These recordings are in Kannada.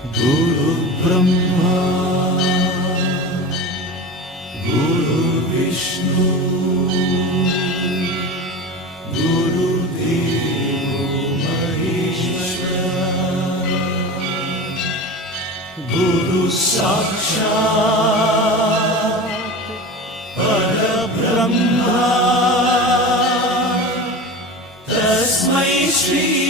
गुरु गुरुविष्णु गुरु हरिष्ण गुरु साक्षा तस्मै श्री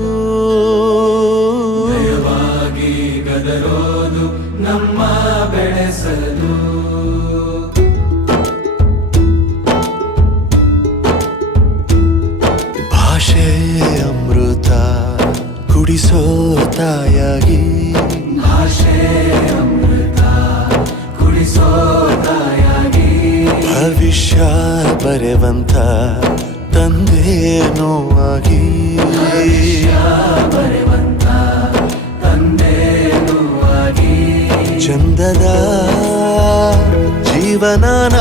ಗದರೋದು ನಮ್ಮ ಬೆಳೆಸಲು ಭಾಷೆ ಅಮೃತ ಕುಡಿಸೋ ತಾಯಾಗಿ ಭಾಷೆ ಅಮೃತ ಕುಡಿಸೋ ತಾಯಾಗಿ ಭವಿಷ್ಯ ಬರೆವಂತ ತಂದೇನೋ ಆಗಿ. ಬರೆವಂತ ಚಂದದ ಜೀವನನ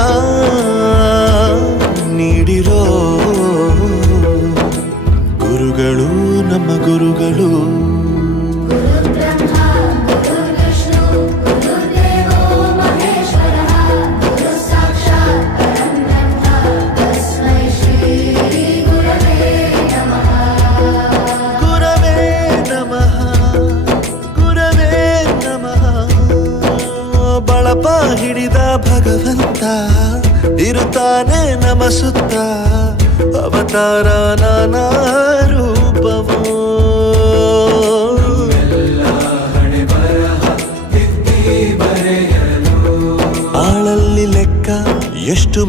ನೀಡಿರೋ ಗುರುಗಳು ನಮ್ಮ ಗುರುಗಳು. ಭಗವಂತ ಇರುತ್ತಾನೆ ನಮಸುತ್ತ ಅವತಾರ ನಾನೂಪವು ಆಳಲ್ಲಿ ಲೆಕ್ಕ ಎಷ್ಟು